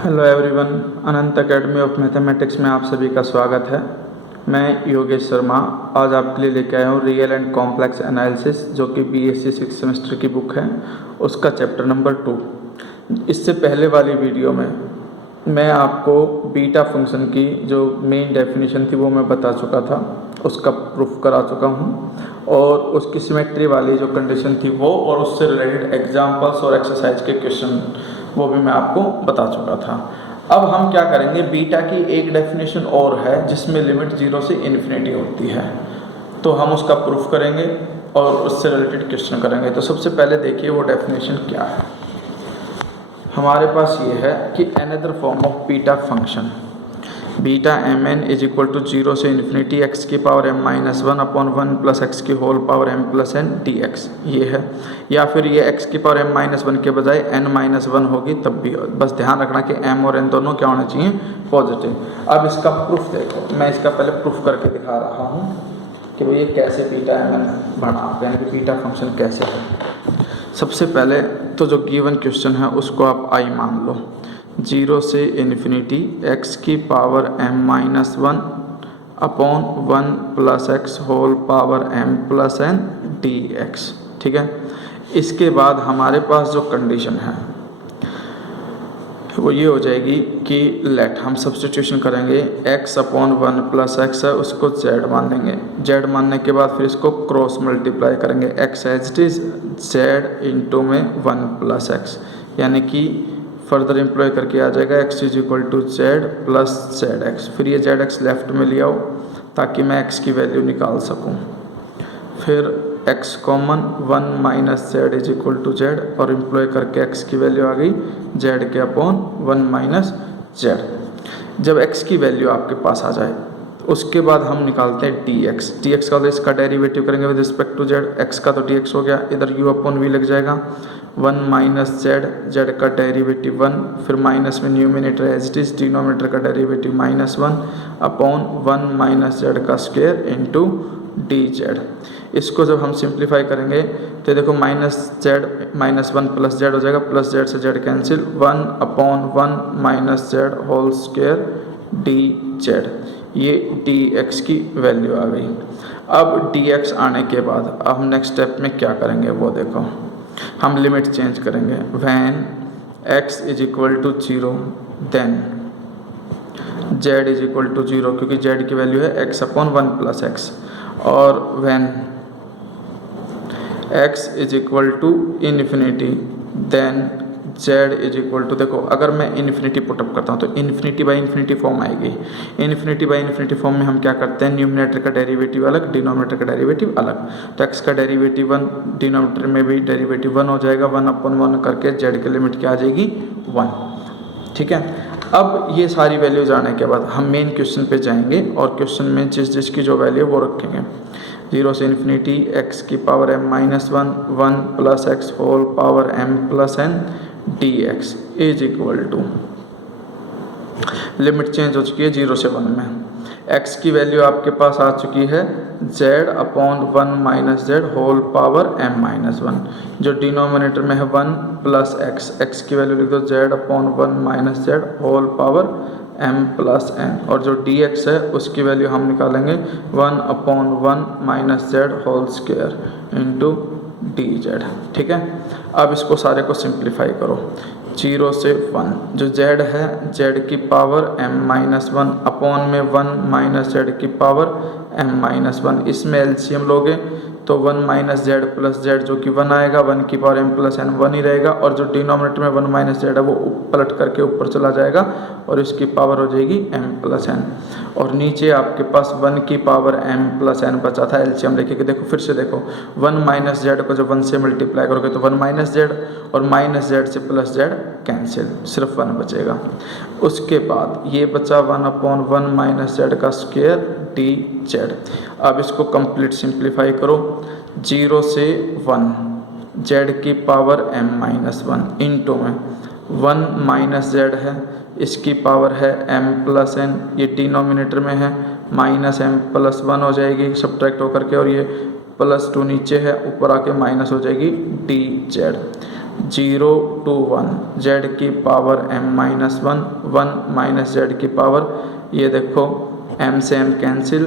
Hello everyone, Anant academy of mathematics में आप सभी का स्वागत है। मैं योगेश शर्मा आज आपके लिए लेके आया हूँ रियल एंड कॉम्प्लेक्स एनालिसिस, जो कि बीएससी 6 सेमेस्टर की बुक है, उसका चैप्टर नंबर 2। इससे पहले वाली वीडियो में मैं आपको बीटा फंक्शन की जो मेन डेफिनेशन थी वो मैं बता चुका था, उसका प्रूफ करा चुका हूँ, और उसकी सिमेट्री वाली जो कंडीशन थी वो और उससे रिलेटेड एग्जाम्पल्स और एक्सरसाइज के क्वेश्चन वो भी मैं आपको बता चुका था। अब हम क्या करेंगे, बीटा की एक डेफिनेशन और है जिसमें लिमिट 0 से इन्फिनिटी होती है, तो हम उसका प्रूफ करेंगे और उससे रिलेटेड क्वेश्चन करेंगे। तो सबसे पहले देखिए वो डेफिनेशन क्या है। हमारे पास ये है कि another form of beta function beta m n is equal to 0 से इन्फिनिटी एक्स की power m minus 1 upon 1 plus x की whole power m plus n d x, ये है। या फिर ये x की पावर m माइनस 1 के बजाय n माइनस 1 होगी तब भी, बस ध्यान रखना कि m और n दोनों क्या होने चाहिए, पॉजिटिव। अब इसका प्रूफ देखो, मैं इसका पहले प्रूफ करके दिखा रहा हूँ कि भाई ये कैसे बीटा एम एन बना, यानी कि बीटा फंक्शन कैसे है। सबसे पहले तो जो गिवन क्वेश्चन है उसको आप आई मान लो, 0 से इन्फिनिटी एक्स की power m minus 1 upon 1 plus x whole power m plus n d x, ठीक है। इसके बाद हमारे पास जो कंडीशन है वो ये हो जाएगी कि लेट हम सब्स्टिट्यूशन करेंगे, x अपॉन 1 प्लस एक्स है उसको z मान लेंगे, z मानने के बाद फिर इसको क्रॉस मल्टीप्लाई करेंगे, x as it is z into में 1 प्लस एक्स, यानी कि फर्दर एम्प्लॉय करके आ जाएगा x is equal to z plus z x. फिर ये जेड एक्स लेफ्ट में ले आओ ताकि मैं x की वैल्यू निकाल सकूं। फिर x common 1 minus z is equal to z, और एम्प्लॉय करके x की वैल्यू आ गई z के अपॉन 1 माइनस जेड। जब x की वैल्यू आपके पास आ जाए उसके बाद हम निकालते हैं dx का, तो इसका डेरिवेटिव करेंगे with respect to z, x का तो dx हो गया, इधर u अपॉन v लग जाएगा, 1 माइनस जेड का डेरिवेटिव 1, फिर माइनस में numerator as it is, denominator का derivative minus 1 upon 1 minus z का स्क्वायर इंटू डी जेड। इसको जब हम सिंप्लीफाई करेंगे तो देखो minus z minus 1 plus z हो जाएगा, प्लस जेड से z cancel, 1 upon 1 minus z whole square d z, ये डी एक्स की वैल्यू आ गई। अब डी एक्स आने के बाद अब हम नेक्स्ट स्टेप में क्या करेंगे वो देखो, हम लिमिट चेंज करेंगे, when x is equal to 0 then z is equal to 0, क्योंकि z की वैल्यू है x अपॉन 1 प्लस एक्स, और when x is equal to infinity then z is equal to, देखो अगर मैं इन्फिनिटी पुटअप करता हूँ तो इन्फिनिटी बाई इन्फिनिटी फॉर्म आएगी। इन्फिनिटी बाई इन्फिनिटी फॉर्म में हम क्या करते हैं, न्यूमिनेटर का डेरिवेटिव अलग, डिनोमिनेटर का डेरिवेटिव अलग, तो x का डेरिवेटिव 1, डिनोमिनेटर में भी डेरिवेटिव 1 हो जाएगा, 1 अपॉन 1 करके z की लिमिट क्या आ जाएगी 1, ठीक है। अब ये सारी वैल्यूज आने के बाद हम मेन क्वेश्चन पे जाएंगे और क्वेश्चन में जिसकी जो वैल्यू वो रखेंगे, 0 से इन्फिनिटी एक्स की power m minus 1 1 plus x whole power m plus n d x is equal to, limit change हो चुकी है 0 से 1 में, x की वैल्यू आपके पास आ चुकी है z upon 1 minus z whole power m minus 1, जो डिनोमिनेटर में है 1 प्लस x की वैल्यू लिख दो z upon 1 minus z whole power m plus n, और जो dx है उसकी वैल्यू हम निकालेंगे 1 upon 1 minus z whole square into d z, ठीक है। अब इसको सारे को सिंप्लीफाई करो, 0 से 1, जो z है z की पावर m माइनस 1 अपॉन में 1 माइनस जेड की पावर m माइनस 1, इसमें एलसीएम लोगे तो 1 माइनस जेड प्लस जेड जो कि 1 आएगा, 1 की पावर m प्लस n 1 ही रहेगा, और जो डिनोमिनेटर में 1 माइनस जेड है वो पलट करके ऊपर चला जाएगा और इसकी पावर हो जाएगी m प्लस n, और नीचे आपके पास 1 की पावर m प्लस n बचा था, एलसीएम लेके कि देखो फिर से देखो 1 माइनस जेड को जब 1 से मल्टीप्लाई करोगे तो 1 माइनस जेड और माइनस जेड से प्लस जेड कैंसिल, सिर्फ 1 बचेगा। उसके बाद ये बचा 1 अपॉन 1 माइनस जेड का स्क्वायर डी जेड। अब इसको कंप्लीट सिंप्लीफाई करो, 0 से 1 जेड की पावर m माइनस 1 इंटू में 1 माइनस जेड है, इसकी पावर है m प्लस n, ये डिनोमिनेटर में है, माइनस m प्लस 1 हो जाएगी सब्ट्रैक्ट होकर के, और ये प्लस 2 नीचे है ऊपर आके माइनस हो जाएगी डी जेड। 0 to 1 z की power m minus 1, 1 minus z की पावर, ये देखो m से m कैंसिल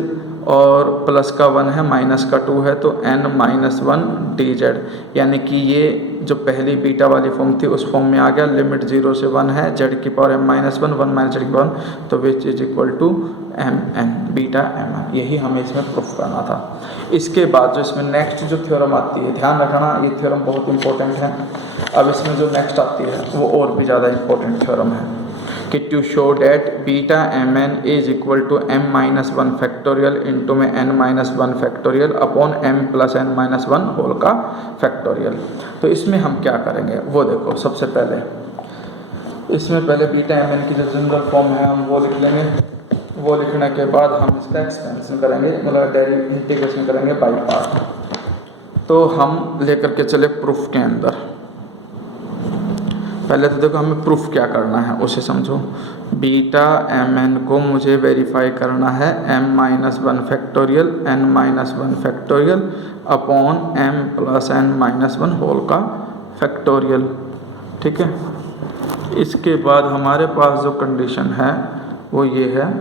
और प्लस का 1 है माइनस का 2 है तो n माइनस 1 डी जेड, यानी कि ये जो पहली बीटा वाली फॉर्म थी उस फॉर्म में आ गया। लिमिट 0 से 1 है, z की power m minus 1, 1 minus z की पावर, तो which is equal to m n, beta m n. यही हमें इसमें प्रूफ करना था। इसके बाद जो इसमें नेक्स्ट जो थ्योरम आती है, ध्यान रखना ये थ्योरम बहुत इंपॉर्टेंट है। अब इसमें जो नेक्स्ट आती है वो और भी ज़्यादा इंपॉर्टेंट थ्योरम है कि to show that beta m n is equal to m minus 1 factorial into में n minus 1 factorial upon m plus n minus 1 whole का फैक्टोरियल। तो इसमें हम क्या करेंगे वो देखो, सबसे पहले इसमें पहले बीटा एम एन की जो जनरल फॉर्म है हम वो लिख लेंगे। वो लिखने के बाद हम इसका एक्सपेंशन करेंगे, मतलब इंटीग्रेशन करेंगे बाई पार्ट। तो हम लेकर के चले प्रूफ के अंदर। पहले तो देखो हमें प्रूफ क्या करना है उसे समझो। बीटा एम एन को मुझे वेरीफाई करना है m minus 1 factorial n minus 1 factorial upon m plus n minus 1 whole का फैक्टोरियल। ठीक है, इसके बाद हमारे पास जो कंडीशन है वो ये है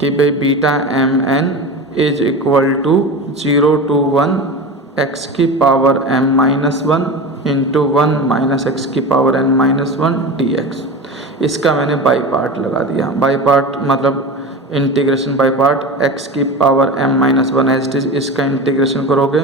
कि भाई beta m n is equal to 0 to 1 x की power m minus 1 into 1 minus x की power n minus 1 d x. इसका मैंने बाई पार्ट लगा दिया। बाई पार्ट मतलब इंटीग्रेशन बाई पार्ट, x की power m minus 1 as it is, इसका integration करोगे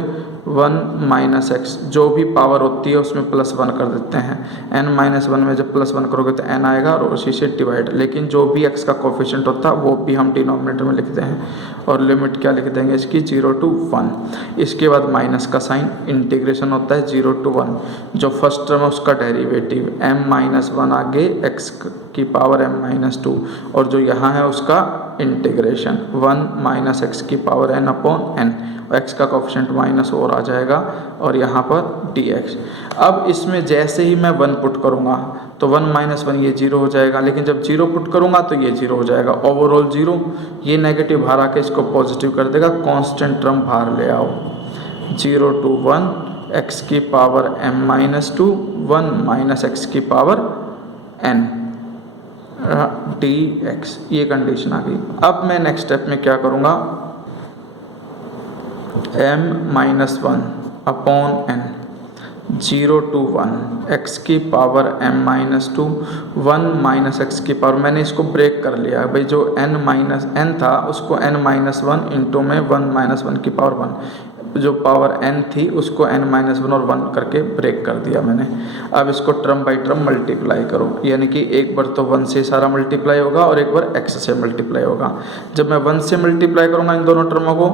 1 माइनस एक्स, जो भी पावर होती है उसमें प्लस 1 कर देते हैं। n माइनस 1 में जब प्लस 1 करोगे तो n आएगा और उसी से डिवाइड, लेकिन जो भी x का कोफिशिएंट होता है वो भी हम डिनोमिनेटर में लिखते हैं और लिमिट क्या लिख देंगे इसकी 0 to 1। इसके बाद माइनस का साइन, इंटीग्रेशन होता है 0 to 1, जो फर्स्ट टर्म है उसका डेरिवेटिव m माइनस 1 आगे x की पावर m माइनस 2 और जो यहाँ है उसका इंटीग्रेशन 1 माइनस एक्स की power n upon n, x का कोफिशिएंट माइनस और आ जाएगा और यहाँ पर dx। अब इसमें जैसे ही मैं 1 पुट करूँगा तो 1 माइनस 1 ये 0 हो जाएगा, लेकिन जब 0 पुट करूँगा तो ये 0 हो जाएगा, ओवरऑल 0। ये नेगेटिव बाहर आके इसको पॉजिटिव कर देगा, कांस्टेंट टर्म बाहर ले आओ 0 to 1 x की power m minus 2 1 minus x की पावर n dx। ये कंडीशन आ गई। अब मैं नेक्स्ट स्टेप में क्या करूँगा, m minus 1 upon n 0 to 1 x की power m minus 2 1 minus x की पावर, मैंने इसको ब्रेक कर लिया भाई, जो n माइनस n था उसको n माइनस 1 इंटू में 1 माइनस 1 की पावर 1, जो पावर n थी उसको n माइनस 1 और 1 करके ब्रेक कर दिया मैंने। अब इसको टर्म बाई टर्म मल्टीप्लाई करो, यानी कि एक बार तो 1 से सारा मल्टीप्लाई होगा और एक बार x से मल्टीप्लाई होगा। जब मैं 1 से मल्टीप्लाई करूँगा इन दोनों टर्मों को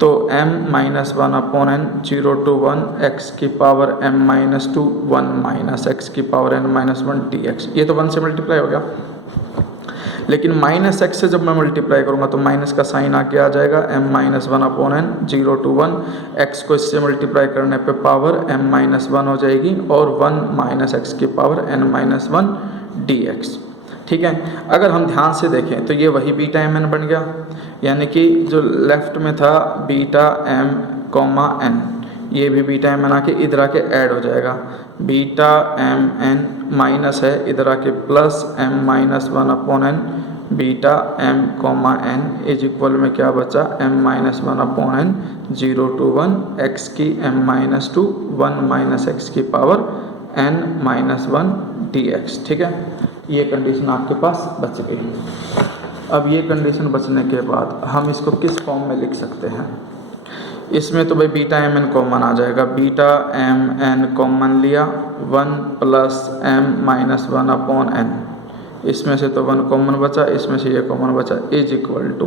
तो m minus 1 upon n 0 to 1 x की power m minus 2 1 minus x की पावर n माइनस 1 dx। ये तो 1 से मल्टीप्लाई हो गया, लेकिन माइनस एक्स से जब मैं मल्टीप्लाई करूँगा तो माइनस का साइन आके आ जाएगा m minus 1 upon n 0 to 1 x को इससे मल्टीप्लाई करने पे पावर m माइनस 1 हो जाएगी और 1 माइनस एक्स की पावर n माइनस 1 dx। ठीक है, अगर हम ध्यान से देखें तो ये वही बीटा एम एन बन गया, यानी कि जो लेफ्ट में था बीटा एम कॉमा एन, ये भी बीटा एम एन आके इधर आके ऐड हो जाएगा। बीटा एम एन माइनस है, इधर आके plus m minus 1 upon n beta m comma n is equal में क्या बचा m minus 1 upon n 0 to 1 x की m माइनस 2 1 माइनस एक्स की पावर n माइनस 1 dx। ठीक है, ये कंडीशन आपके पास बच गई। अब ये कंडीशन बचने के बाद हम इसको किस फॉर्म में लिख सकते हैं, इसमें तो भाई बीटा एम एन कॉमन आ जाएगा। बीटा एम एन कॉमन लिया, 1 plus m minus 1 upon n, इसमें से तो 1 कॉमन बचा, इसमें से ये कॉमन बचा, is equal to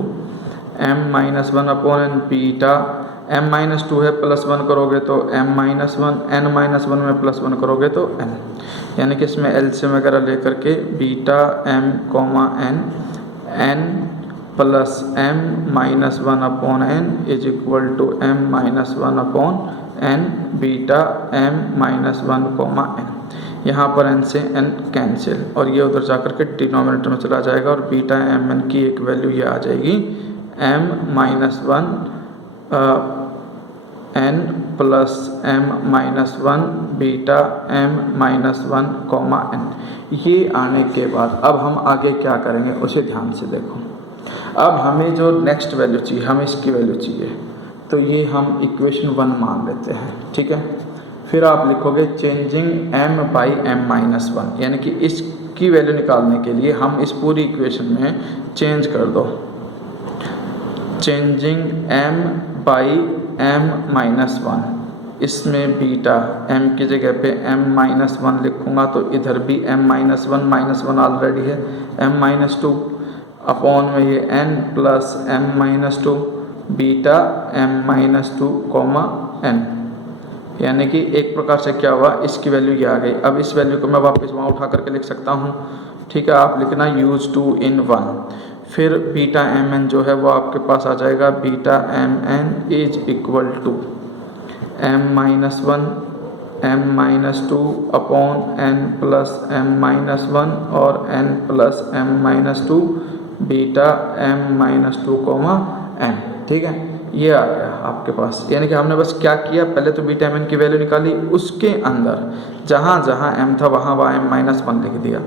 m minus 1 upon n beta m minus 2 है, प्लस 1 करोगे तो m माइनस 1, n माइनस 1 में प्लस 1 करोगे तो n, यानी कि इसमें एलसीएम वगैरह लेकर के beta m comma n plus m minus 1 upon n is equal to m minus 1 upon n beta m minus 1 comma n। यहाँ पर n से n कैंसिल और ये उधर जाकर के डिनोमिनेटर में चला जाएगा और बीटा एम एन की एक वैल्यू ये आ जाएगी m minus 1 n plus m minus 1 beta m minus one comma n। ये आने के बाद अब हम आगे क्या करेंगे उसे ध्यान से देखो। अब हमें जो नेक्स्ट वैल्यू चाहिए, हमें इसकी वैल्यू चाहिए, तो ये हम इक्वेशन 1 मान लेते हैं, ठीक है। फिर आप लिखोगे changing m by m minus one, यानी कि इसकी वैल्यू निकालने के लिए हम इस पूरी इक्वेशन में चेंज कर दो, changing m by m minus one. इसमें बीटा m की जगह पे m माइनस वन लिखूँगा तो इधर भी m माइनस वन ऑलरेडी है, m माइनस टू अपॉन में ये n plus m minus two beta m minus two comma n। यानी कि एक प्रकार से क्या हुआ, इसकी वैल्यू ये आ गई। अब इस वैल्यू को मैं वापस वहाँ उठा करके लिख सकता हूँ, ठीक है। आप लिखना यूज टू इन वन, फिर बीटा एम एन जो है वो आपके पास आ जाएगा, beta m n is equal to m minus one m minus two upon n plus m minus one और n plus m minus two beta m minus two comma n, ठीक है। ये आ गया आपके पास, यानी कि हमने बस क्या किया, पहले तो बीटा एम एन की वैल्यू निकाली, उसके अंदर जहाँ जहाँ m था वहाँ वहाँ m माइनस वन लिख दिया।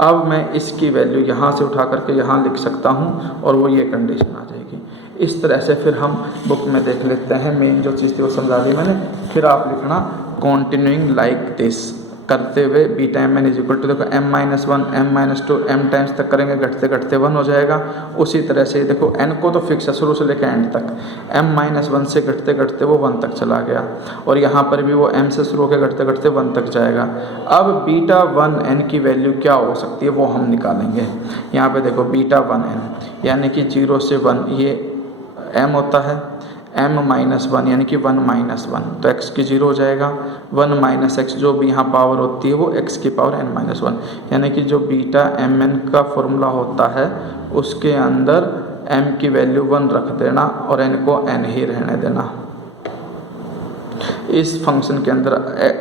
अब मैं इसकी वैल्यू यहाँ से उठा करके यहाँ लिख सकता हूँ और वो ये कंडीशन आ जाएगी। इस तरह से फिर हम बुक में देख लेते हैं, मेन जो चीज़ थी वो समझा दी मैंने। फिर आप लिखना कॉन्टिन्यूइंग लाइक दिस करते हुए beta m n is equal to, देखो m minus one m minus two m times तक करेंगे, घटते घटते 1 हो जाएगा। उसी तरह से देखो n को तो फिक्स है शुरू से लेकर एंड तक, m माइनस वन से घटते घटते वो 1 तक चला गया, और यहाँ पर भी वो m से शुरू होकर घटते घटते 1 तक जाएगा। अब बीटा 1n की वैल्यू क्या हो सकती है वो हम निकालेंगे। यहाँ पे देखो बीटा 1n यानी कि 0 से 1, ये m होता है, m माइनस वन यानी कि 1 माइनस वन, तो x की 0 हो जाएगा। 1 माइनस एक्स जो भी यहाँ पावर होती है वो x की पावर n माइनस वन, यानी कि जो बीटा एम एन का फॉर्मूला होता है उसके अंदर m की वैल्यू 1 रख देना और n को n ही रहने देना। इस फंक्शन के अंदर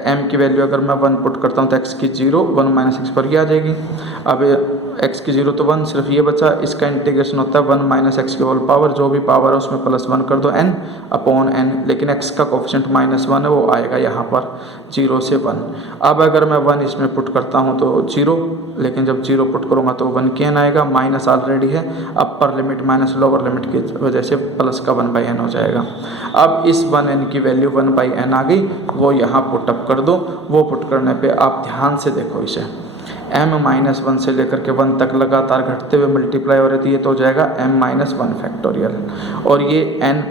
m की वैल्यू अगर मैं 1 पुट करता हूँ तो x की 0, 1 माइनस एक्स पर ये आ जाएगी। अब x की 0 तो 1, सिर्फ ये बचा, इसका इंटीग्रेशन होता है 1 माइनस एक्स की होल पावर, जो भी पावर है उसमें प्लस 1 कर दो n अपॉन n, लेकिन x का कोफिशिएंट माइनस 1 है वो आएगा यहाँ पर 0 से 1। अब अगर मैं 1 इसमें पुट करता हूँ तो 0, लेकिन जब 0 पुट करूँगा तो 1 के n आएगा, माइनस ऑलरेडी है, upper limit minus lower limit की वजह से प्लस का 1/n हो जाएगा। अब इस 1n की वैल्यू 1/n आ गई, वो यहाँ पुटअप कर दो। वो पुट करने पे आप ध्यान से देखो इसे, m माइनस वन से लेकर के 1 तक लगातार घटते हुए मल्टीप्लाई हो रही थी, ये तो हो जाएगा m माइनस वन फैक्टोरियल, और ये n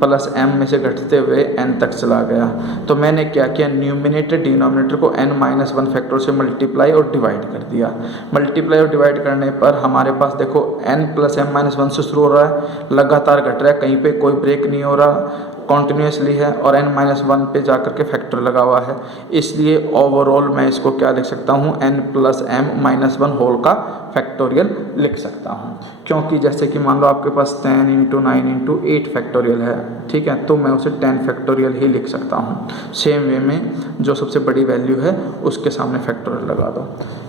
प्लस m में से घटते हुए n तक चला गया। तो मैंने क्या किया, न्यूमिनेटर डिनोमिनेटर को n माइनस वन फैक्टर से मल्टीप्लाई और डिवाइड कर दिया। मल्टीप्लाई और डिवाइड करने पर हमारे पास देखो n plus m minus one से शुरू हो रहा है, लगातार घट रहा है, कहीं पे कोई ब्रेक नहीं हो रहा, कॉन्टिन्यूसली है, और n माइनस वन पे जाकर के फैक्टर लगा हुआ है। इसलिए ओवरऑल मैं इसको क्या लिख सकता हूँ, n plus m minus one whole का फैक्टोरियल लिख सकता हूँ, क्योंकि जैसे कि मान लो आपके पास 10 इंटू 9 इंटू 8 फैक्टोरियल है, ठीक है, तो मैं उसे 10 फैक्टोरियल ही लिख सकता हूँ। सेम वे में जो सबसे बड़ी वैल्यू है उसके सामने फैक्टोरियल लगा दो।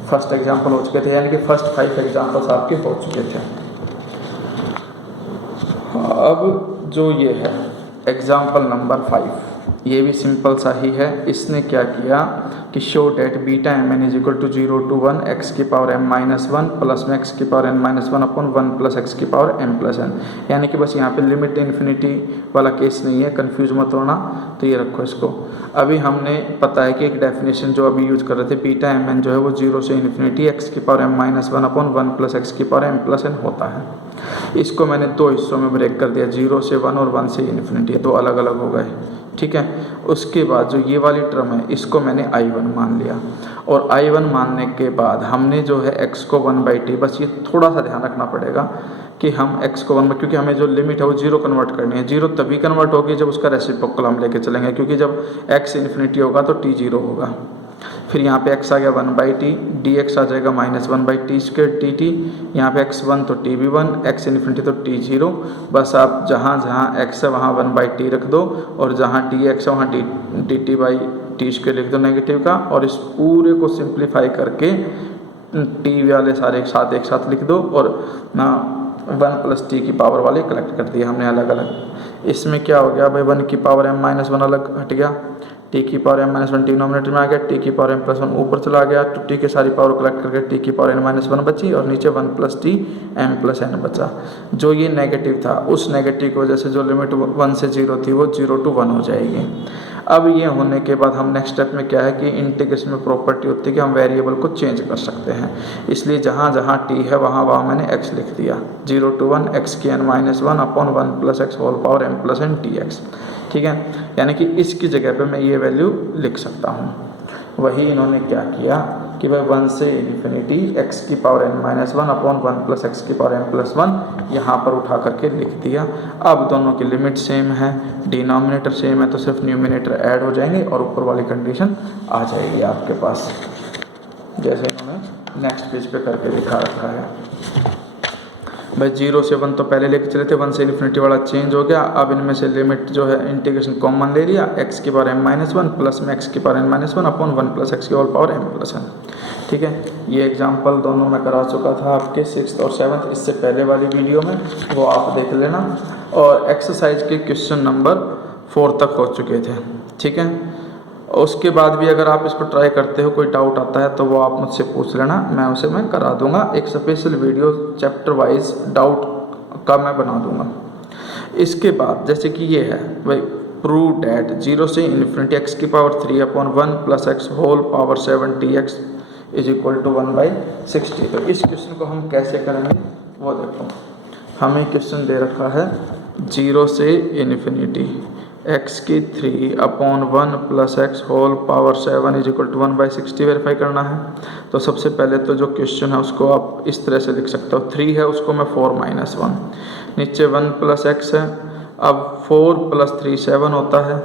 फर्स्ट एग्जाम्पल हो चुके थे, यानी कि फर्स्ट 5 एग्जाम्पल्स आपके हो चुके थे। अब जो ये है एग्जाम्पल नंबर 5, ये भी सिंपल सा ही है। इसने क्या किया कि show that beta m n is equal to 0 to 1 x की power m minus one plus में एक्स की power n minus one upon 1 plus x की पावर m प्लस n, यानी कि बस यहाँ पे लिमिट इन्फिनिटी वाला केस नहीं है, कंफ्यूज मत होना। तो ये रखो इसको। अभी हमने पता है कि एक डेफिनेशन जो अभी यूज कर रहे थे, बीटा एम एन जो है वो 0 से इन्फिनिटी एक्स की power m minus one upon 1 plus x की पावर m प्लस n होता है। इसको मैंने 2 हिस्सों में ब्रेक कर दिया, 0 से 1 और 1 से इन्फिनिटी, तो अलग अलग हो गए, ठीक है। उसके बाद जो ये वाली टर्म है इसको मैंने I1 मान लिया, और I1 मानने के बाद हमने जो है x को 1/t, बस ये थोड़ा सा ध्यान रखना पड़ेगा कि हम x को 1, क्योंकि हमें जो लिमिट है वो 0 कन्वर्ट करनी है। 0 तभी कन्वर्ट होगी जब उसका रेसिप्रोकल हम लेके चलेंगे, क्योंकि जब x इन्फिनिटी होगा तो t 0 होगा। फिर यहाँ पे x आ गया 1/t, dx आ जाएगा माइनस 1/t स्क्वायर dt, यहाँ पे x1 तो t भी 1, x इन्फिनिटी तो t 0। बस आप जहाँ जहाँ x है वहाँ 1/t रख दो, और जहाँ dx है वहाँ dt/t स्क्वायर लिख दो नेगेटिव का, और इस पूरे को सिंप्लीफाई करके t वाले सारे एक साथ लिख दो, और ना 1 प्लस t की पावर वाले कलेक्ट कर दिए हमने अलग अलग। इसमें क्या हो गया भाई, 1 की पावर m माइनस वन अलग हट गया, टी की power m minus one denominator में आ गया, टी की पावर m प्लस वन ऊपर चला गया, तो टी की सारी पावर कलेक्ट करके टी की पावर n माइनस वन बची और नीचे one plus T m plus n बचा। जो ये नेगेटिव था उस नेगेटिव की वजह से जो लिमिट 1 से 0 थी वो 0 to 1 हो जाएगी। अब ये होने के बाद हम नेक्स्ट स्टेप में क्या है कि इंटीग्रेशन में प्रॉपर्टी होती है कि हम वेरिएबल को चेंज कर सकते हैं, इसलिए जहाँ जहाँ टी है वहाँ मैंने x लिख दिया। 0 to 1 x की n minus one upon 1 plus x whole power m plus n d x. ठीक है, यानी कि इसकी जगह पे मैं ये वैल्यू लिख सकता हूँ। वही इन्होंने क्या किया कि भाई 1 से इन्फिनिटी x की power n minus one upon 1 plus x की पावर m प्लस वन यहाँ पर उठा करके लिख दिया। अब दोनों की लिमिट सेम है, डिनोमिनेटर सेम है, तो सिर्फ न्यूमिनेटर ऐड हो जाएंगे और ऊपर वाली कंडीशन आ जाएगी आपके पास, जैसे इन्होंने नेक्स्ट पेज पे करके दिखा रखा है। भाई 0 से 1 तो पहले लेके चले थे, 1 से इन्फिनिटी वाला चेंज हो गया। अब इनमें से लिमिट जो है इंटीग्रेशन कॉमन ले लिया, x की power m minus one plus में x की power n minus one upon 1 plus x की whole power m plus n। ठीक है, ये एग्जांपल दोनों में करा चुका था आपके 6th और 7th, इससे पहले वाली वीडियो में, वो आप देख लेना। और एक्सरसाइज के क्वेश्चन नंबर 4 तक हो चुके थे। ठीक है, उसके बाद भी अगर आप इसको ट्राई करते हो, कोई डाउट आता है तो वो आप मुझसे पूछ लेना, मैं करा दूंगा। एक special video chapter wise doubt का मैं बना दूंगा। इसके बाद जैसे कि ये है भाई, प्रूव डैट 0 से इन्फिनिटी x की power 3 upon 1 plus x whole power 7 d x is equal to 1/60। तो इस क्वेश्चन को हम कैसे करेंगे वो देखो। हमें क्वेश्चन दे रखा है 0 से इन्फिनिटी x की 3 upon 1 plus x whole power 7 is equal to 1/60 verify करना है। तो सबसे पहले तो जो क्वेश्चन है उसको आप इस तरह से लिख सकते हो, 3 है उसको मैं 4 माइनस 1, नीचे 1 प्लस एक्स है। अब 4 प्लस 3 7 होता है,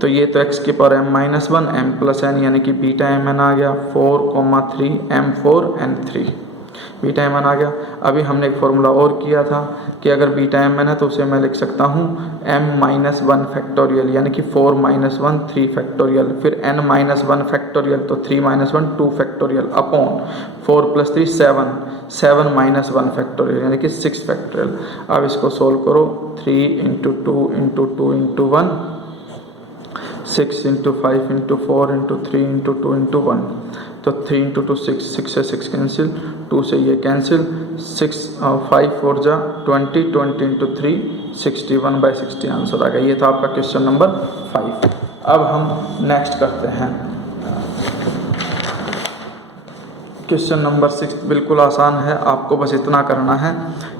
तो ये तो x की power m minus one m plus n यानी कि बीटा एम एन आ गया। 4,3 m4 n3 beta m N आ गया। अभी हमने एक फॉर्मूला और किया था कि अगर बीटा एम एन है तो उसे मैं लिख सकता हूँ m माइनस वन फैक्टोरियल, यानी कि 4 माइनस वन 3 फैक्टोरियल, फिर n माइनस वन फैक्टोरियल, तो 3 minus one 2 factorial upon 4 plus 3 7 minus one factorial यानी कि 6 फैक्टोरियल। अब इसको सोल्व करो, 3 into 2 into 2 into 1, 6 into 5 into 4 into 3 into 2 into 1, तो 3 इंटू 2 6, 6 से 6 कैंसिल, 2 से ये कैंसिल, 6 5 4 जा 20, 20 इंटू 3 61/60 आंसर आ गया। ये था आपका क्वेश्चन नंबर 5। अब हम नेक्स्ट करते हैं क्वेश्चन नंबर 6। बिल्कुल आसान है, आपको बस इतना करना है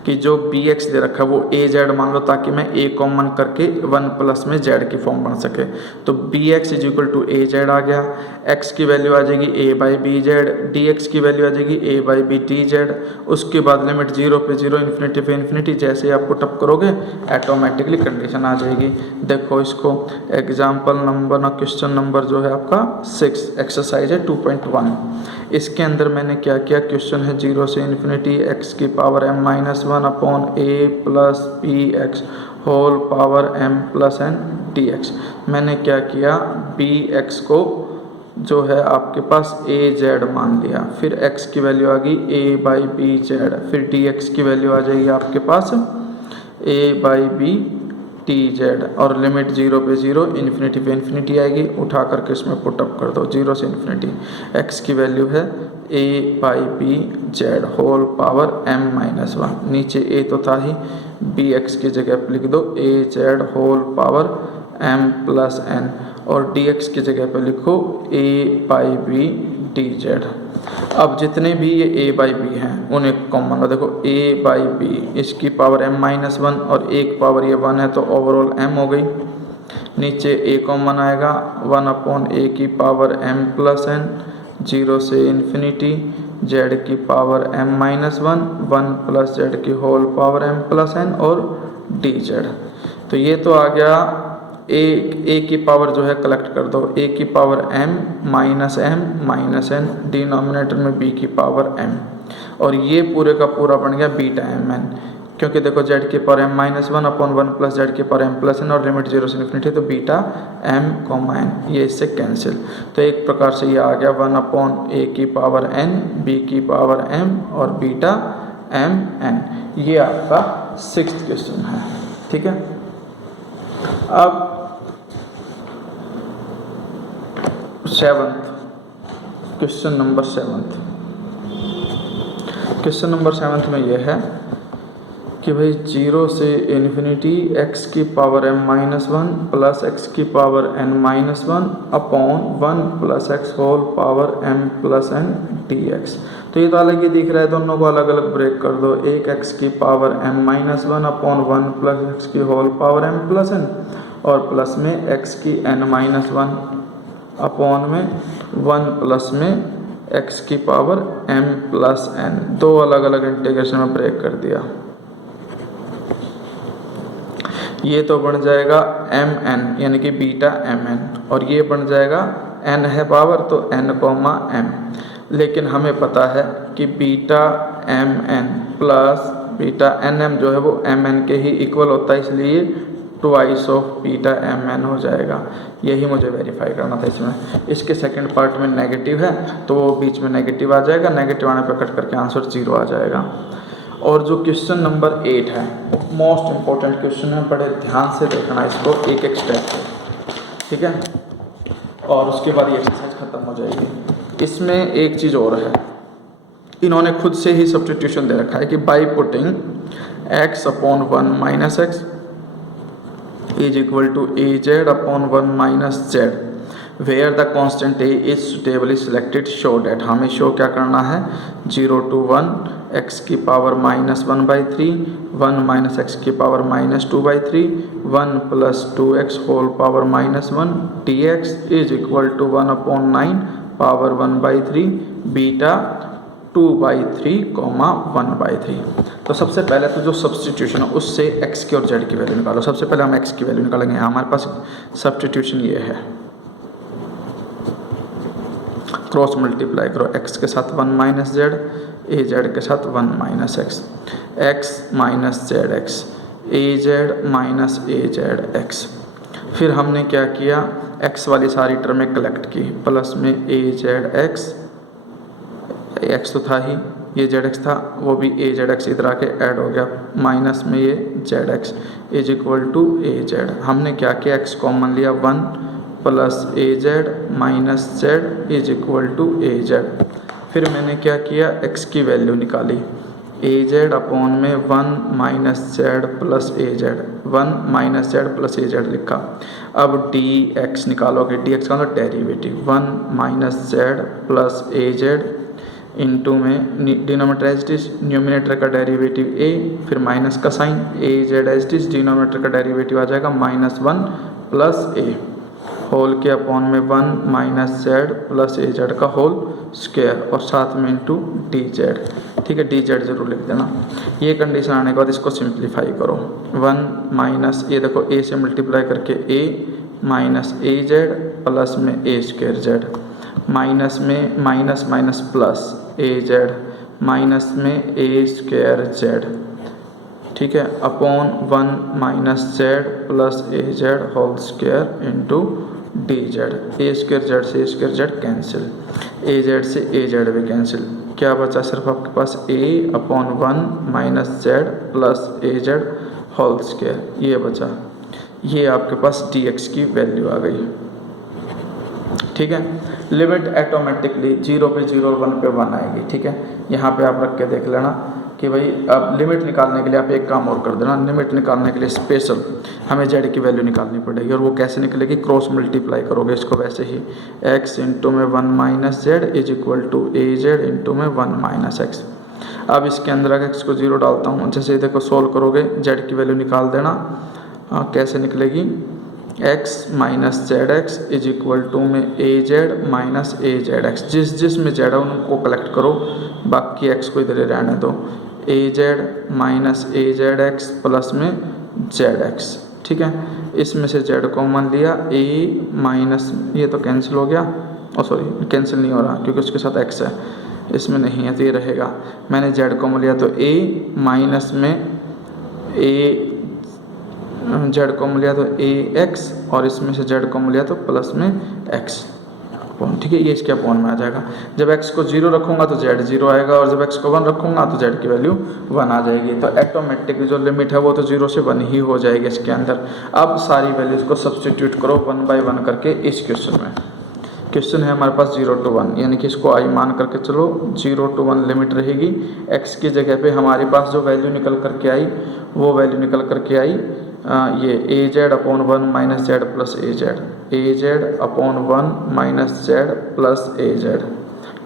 कि जो बी एक्स दे रखा है वो ए जेड मान लो, ताकि मैं ए कॉमन करके 1 प्लस में जेड की फॉर्म बन सके। तो b x is equal to a z आ गया, एक्स की वैल्यू आ जाएगी a by b z, d x की वैल्यू आ जाएगी a by b T z. उसके बाद लिमिट 0 पे 0 इन्फिनिटी पे इन्फिनिटी, जैसे आप पुट अप करोगे ऑटोमेटिकली कंडीशन आ जाएगी। देखो इसको एग्जाम्पल नंबर ना, क्वेश्चन नंबर जो है आपका 6 एक्सरसाइज है 2.1। इसके अंदर मैंने क्या किया, क्वेश्चन है 0 से इन्फिनिटी एक्स की power m minus one upon a plus p x whole power m plus n d x. मैंने क्या किया, बी एक्स को जो है आपके पास ए जेड मान लिया, फिर x की वैल्यू आ गई a बाई बी जेड, फिर डी एक्स की वैल्यू आ जाएगी आपके पास a by b T z, और लिमिट 0 पे 0 इन्फिनिटी पे इन्फिनिटी आएगी। उठा करके इसमें पुट अप कर दो, 0 से इन्फिनिटी x की वैल्यू है a by b z whole power m minus one, नीचे a तो था ही, बी एक्स की जगह पर लिख दो a z whole power m plus n, और डी एक्स की जगह पर लिखो a by b d z. अब जितने भी ये a बाई बी हैं उन्हें कॉमन लो, देखो a बाई बी, इसकी पावर m माइनस वन और एक पावर ये 1 है तो ओवरऑल m हो गई। नीचे a कॉमन आएगा, 1 अपॉन a की पावर m प्लस n, 0 से इन्फिनिटी z की power m minus one, 1 plus z की whole power m plus n और डी जेड। तो ये तो आ गया ए की पावर जो है कलेक्ट कर दो, a की power m minus n, denominator में b की पावर m, और ये पूरे का पूरा बन गया बीटा एम एन, क्योंकि देखो z की power m minus one upon 1 plus Z की पावर m प्लस n, और लिमिट 0 से इन्फिनिटी, तो बीटा m कॉमा n, ये इससे कैंसिल। तो एक प्रकार से ये आ गया 1 अपॉन a की पावर n, b की पावर m और बीटा m n। ये आपका 6th क्वेश्चन है। ठीक है, अब seventh, question number seventh. Question number seventh में यह है कि भाई 0 से इन्फिनिटी x की पावर m-1 प्लस x की power n-1 upon 1 plus x whole power m plus n dx। तो ये तो अलग ही दिख रहा है, दोनों को अलग अलग ब्रेक कर दो। एक x की power m-1 upon 1 plus x की whole power m plus n, और प्लस में x की n-1 अपॉन में 1 प्लस में x की पावर m प्लस n। दो अलग अलग इंटीग्रेशन में ब्रेक कर दिया। ये तो बन जाएगा mn यानी कि बीटा mn, और ये बन जाएगा n है पावर तो n कोमा m। लेकिन हमें पता है कि beta mn plus beta nm जो है वो mn के ही इक्वल होता है, इसलिए ट्वाइस ऑफ बीटा mn हो जाएगा। यही मुझे वेरीफाई करना था इसमें। इसके सेकंड पार्ट में नेगेटिव है तो वो बीच में नेगेटिव आ जाएगा, नेगेटिव आने पर कट करके आंसर 0 आ जाएगा। और जो क्वेश्चन नंबर 8 है मोस्ट इम्पोर्टेंट क्वेश्चन है, बड़े ध्यान से देखना इसको एक एक स्टेप पे, ठीक है। और उसके बाद ये एक्सरसाइज खत्म हो जाएगी। इसमें एक चीज़ और है, इन्होंने खुद से ही सब्स्टिट्यूशन दे रखा है कि by putting x upon 1 minus x is equal to a z upon 1 minus z where the constant a is suitably selected show that. हमें शो क्या करना है, 0 to 1 x की पावर -1/3 1 माइनस एक्स की power -2/3 1 plus 2x whole power -1 dx is equal to 1 upon 9 power 1/3 beta 2/3 comma 1/3। तो सबसे पहले तो जो सब्स्टिट्यूशन है उससे x की और z की वैल्यू निकालो। सबसे पहले हम x की वैल्यू निकालेंगे। हमारे पास सब्स्टिट्यूशन ये है, क्रॉस मल्टीप्लाई करो, x के साथ 1 माइनस जेड, ए जेड के साथ 1 minus x, x minus z x, a z minus a z x. फिर हमने क्या किया, x वाली सारी टर्में कलेक्ट की, प्लस में ए जेड एक्स, एक्स तो था ही, ये जेड एक्स था, वो भी ए जेड एक्स इधर आके ऐड हो गया, माइनस में ये z x is equal to a z. हमने क्या किया, x कॉमन लिया 1 plus a z minus z is equal to a z. फिर मैंने क्या किया, x की वैल्यू निकाली, ए जेड अपॉन में 1 minus z plus a Z, 1 minus z plus a Z लिखा। अब डी एक्स निकालोगे, डी एक्स का मतलब derivative, 1 minus z plus a z into में डिनोमिनेटर एज डिस, न्यूमिनेटर का डेरिवेटिव a, फिर माइनस का साइन, ए जेड एज डिस, डिनोमिनेटर का डेरिवेटिव आ जाएगा -1 प्लस a होल के अपॉन में 1 minus z plus a Z का होल स्क्वायर, और साथ में इंटू डी जेड, ठीक है, डी जेड जरूर लिख देना। ये कंडीशन आने के बाद इसको सिंप्लीफाई करो, 1 माइनस, ये देखो a से मल्टीप्लाई करके a minus a z plus में ए स्क्वायर जेड, माइनस में minus minus plus a z, minus में ए स्क्वायर जेड, ठीक है, upon 1 minus z plus a z whole square into d z. A square z से a square z cancel, a z से a z भी cancel, क्या बचा सिर्फ आपके पास a upon 1 minus z plus a z whole square, ये बचा। ये आपके पास डी एक्स की वैल्यू आ गई, ठीक है। लिमिट ऑटोमेटिकली 0 पे 0 और 1 पे 1 आएगी, ठीक है। यहाँ पे आप रख के देख लेना कि भाई अब लिमिट निकालने के लिए आप एक काम और कर देना, लिमिट निकालने के लिए स्पेशल हमें जेड की वैल्यू निकालनी पड़ेगी, और वो कैसे निकलेगी, क्रॉस मल्टीप्लाई करोगे इसको वैसे ही, x इंटू में 1 minus z is equal to a z into में 1 माइनस एक्स। अब इसके अंदर x को 0 डालता हूँ, जैसे देखो सोल्व करोगे जेड की वैल्यू निकाल देना। कैसे निकलेगी, x minus z x is equal to में a z minus a z x, जिस में जेड है उनको कलेक्ट करो, बाकी x को इधर ही रहने दो, ए z minus a z x plus में जेड एक्स, ठीक है। इसमें से जेड कॉमन लिया, ए माइनस, ये तो कैंसिल हो गया, और सॉरी कैंसिल नहीं हो रहा क्योंकि उसके साथ x है, इसमें नहीं है तो ये रहेगा। मैंने जेड कॉमन लिया तो a माइनस में ए, जेड कॉमन लिया तो ए एक्स, और इसमें से जेड कॉमन लिया तो प्लस में एक्स, ठीक है, ये इसके अपॉन में आ जाएगा। जब x को 0 रखूँगा तो z 0 आएगा, और जब x को 1 रखूँगा तो z की वैल्यू 1 आ जाएगी। तो ऑटोमेटिक जो लिमिट है वो तो 0 से 1 ही हो जाएगी इसके अंदर। अब सारी वैल्यूज़ को सब्सटीट्यूट करो 1 बाय 1 करके इस क्वेश्चन में। क्वेश्चन है हमारे पास 0 to 1, यानी कि इसको आई मान करके चलो, 0 to 1 लिमिट रहेगी। x की जगह पे हमारे पास जो वैल्यू निकल करके आई वो वैल्यू निकल करके आई ये az upon 1 minus z plus az upon 1 minus z plus az।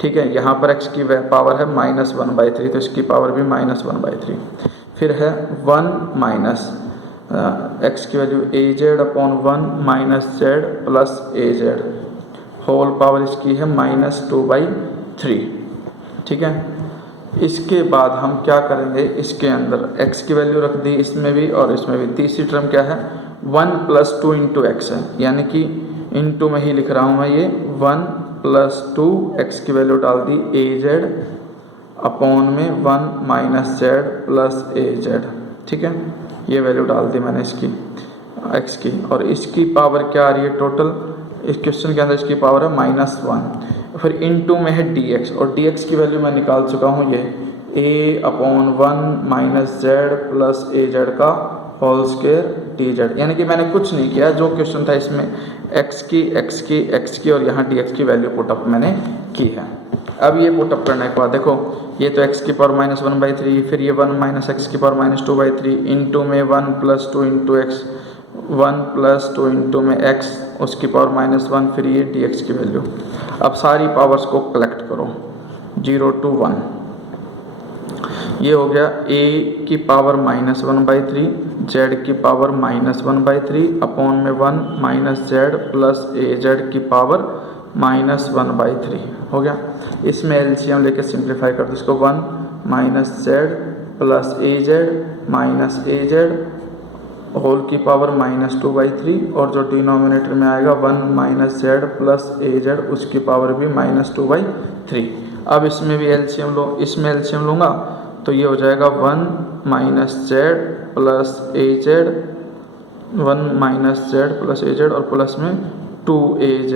ठीक है, यहाँ पर x की पावर है -1/3, तो इसकी पावर भी -1/3। फिर है 1 माइनस x की value az upon 1 minus z plus az, whole power इसकी है -2/3। ठीक है, इसके बाद हम क्या करेंगे, इसके अंदर x की वैल्यू रख दी इसमें भी और इसमें भी। तीसरी टर्म क्या है, 1 + 2 × x है, यानी कि इंटू में ही लिख रहा हूँ मैं, ये 1 + 2 x की वैल्यू डाल दी az अपॉन में 1 माइनस जेड प्लस az। ठीक है, ये वैल्यू डाल दी मैंने इसकी x की, और इसकी पावर क्या आ रही है टोटल, इस क्वेश्चन के अंदर इसकी पावर है -1। फिर इनटू में है dx, और dx की वैल्यू मैं निकाल चुका हूँ, ये a upon 1 minus z plus az का होल स्क्वायर dz, यानी कि मैंने कुछ नहीं किया, जो क्वेश्चन था इसमें x की और यहाँ dx की वैल्यू पुटअप मैंने की है। अब ये पुटअप करने के बाद देखो, ये तो x की पावर -1/3, फिर ये 1 माइनस x की पावर -2/3 इंटू में 1 + 2 × x, 1 + 2 इंटू में x उसकी पावर -1, फिर ये dx की वैल्यू। अब सारी पावर्स को कलेक्ट करो, 0 to 1, ये हो गया a की पावर -1/3, z की पावर -1/3 अपॉन में 1 माइनस जेड प्लस az की पावर -1/3 हो गया। इसमें एलसीएम लेके सिंप्लीफाई कर दो इसको, 1 minus z plus az whole की पावर -2/3, और जो डिनोमिनेटर में आएगा 1 माइनस जेड प्लस az उसकी पावर भी -2/3। अब इसमें भी एलसीएम लो, इसमें एलसीएम लूँगा तो ये हो जाएगा 1 minus z plus az, 1 minus z plus az और प्लस में 2az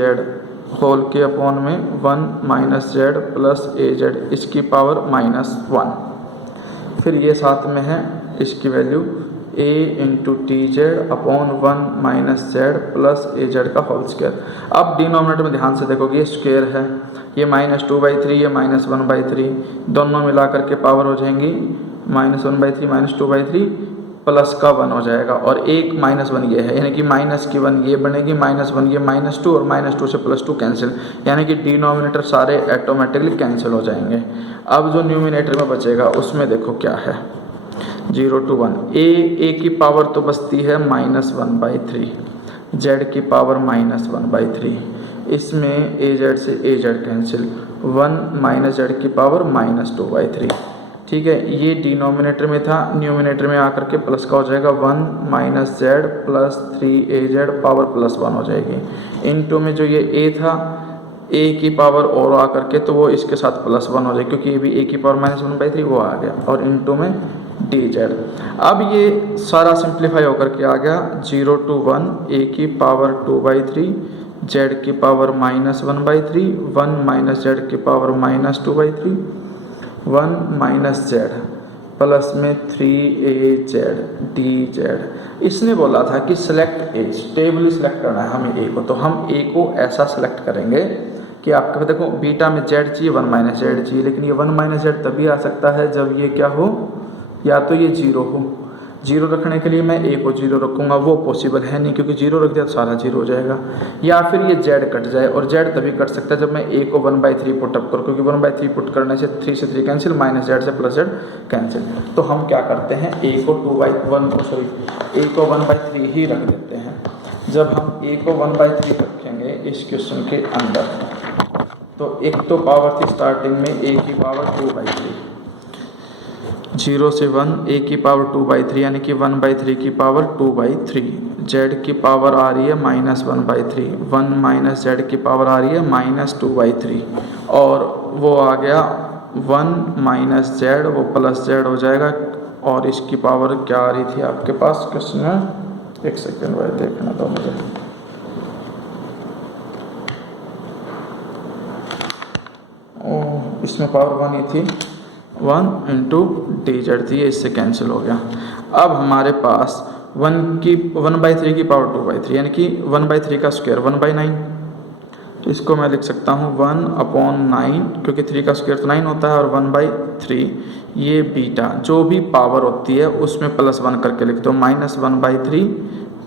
होल के अपॉन में 1 माइनस जेड प्लस az, इसकी पावर -1। फिर ये साथ में है इसकी value a × tz upon 1 minus z plus az का होल स्क्वायर। अब डिनोमिनेटर में ध्यान से देखोगे, ये स्क्वायर है, ये -2/3, ये -1/3, दोनों मिला करके पावर हो जाएंगी -1/3 -2/3 प्लस का 1 हो जाएगा, और एक -1 ये है, यानी कि माइनस की 1 ये बनेगी, -1 ये -2, और -2 से +2 कैंसिल, यानी कि डिनोमिनेटर सारे ऑटोमेटिकली कैंसिल हो जाएंगे। अब जो न्यूमिनेटर में बचेगा उसमें देखो क्या है, 0 to 1, a की पावर तो बचती है -1/3, z की पावर -1/3, इसमें az से az कैंसिल, 1 माइनस जेड की पावर -2/3। ठीक है, ये डिनोमिनेटर में था, न्यूमिनेटर में आकर के प्लस का हो जाएगा, 1 minus z plus 3az power +1 हो जाएगी। इनटू में जो ये a था, a की पावर और आकर के तो वो इसके साथ +1 हो जाएगी, क्योंकि ये भी a की पावर -1/3 वो आ गया, और इनटू में dz। अब ये सारा सिंप्लीफाई होकर के आ गया, 0 to 1, a की पावर 2/3, z की पावर -1/3, 1 माइनस जेड की पावर -2/3, 1 माइनस जेड प्लस में 3az dz। इसने बोला था कि सिलेक्ट ए, टेबल सिलेक्ट करना है हमें a को, तो हम a को ऐसा सिलेक्ट करेंगे कि आपके देखो बीटा में z चाहिए, 1 माइनस जेड चाहिए, लेकिन ये 1 माइनस जेड तभी आ सकता है जब ये क्या हो, या तो ये 0 हो। 0 रखने के लिए मैं a को 0 रखूँगा, वो पॉसिबल है नहीं, क्योंकि 0 रख दिया तो सारा 0 हो जाएगा। या फिर ये z कट जाए, और z तभी कट सकता है जब मैं a को 1/3 पुटअप करूँ, क्योंकि 1/3 पुट करने से 3 से 3 कैंसिल, माइनस जेड से प्लस जेड कैंसिल। तो हम क्या करते हैं, a को 1/3 ही रख देते हैं। जब हम a को 1/3 रखेंगे इस क्वेश्चन के अंदर, तो एक तो पावर थी स्टार्टिंग में a की पावर 2/3, 0 से 1 a की पावर 2/3, यानी कि 1/3 की पावर 2/3, z की पावर आ रही है -1/3, 1 माइनस जेड की पावर आ रही है -2/3, और वो आ गया 1 माइनस जेड, वो प्लस जेड हो जाएगा, और इसकी पावर क्या आ रही थी आपके पास क्वेश्चन में, एक सेकेंड भाई देखना तो मुझे, इसमें पावर 1 ही थी, 1 × dz थी, इससे कैंसिल हो गया। अब हमारे पास 1/3 की पावर 2/3, यानी कि 1/3 का स्क्वायर 1/9, इसको मैं लिख सकता हूँ 1/9, क्योंकि 3 का स्क्वायर तो 9 होता है, और 1/3 ये बीटा जो भी पावर होती है उसमें +1 करके लिख दो। -1/3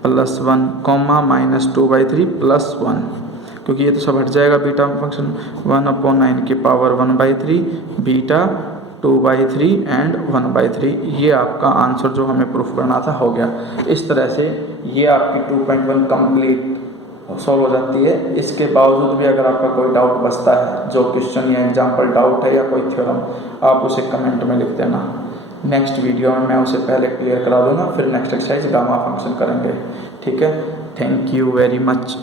+1 कॉमा -2/3 +1, क्योंकि ये तो सब हट जाएगा बीटा फंक्शन। 1/9 की पावर 1/3 बीटा 2/3 एंड 1/3, ये आपका आंसर जो हमें प्रूफ करना था हो गया। इस तरह से ये आपकी 2.1 कंप्लीट सॉल्व हो जाती है। इसके बावजूद भी अगर आपका कोई डाउट बचता है, जो क्वेश्चन या एग्जाम्पल डाउट है या कोई थ्योरम, आप उसे कमेंट में लिख देना। नेक्स्ट वीडियो में मैं उसे पहले क्लियर करा दूंगा, फिर नेक्स्ट एक्सरसाइज गामा फंक्शन करेंगे। ठीक है, थैंक यू वेरी मच।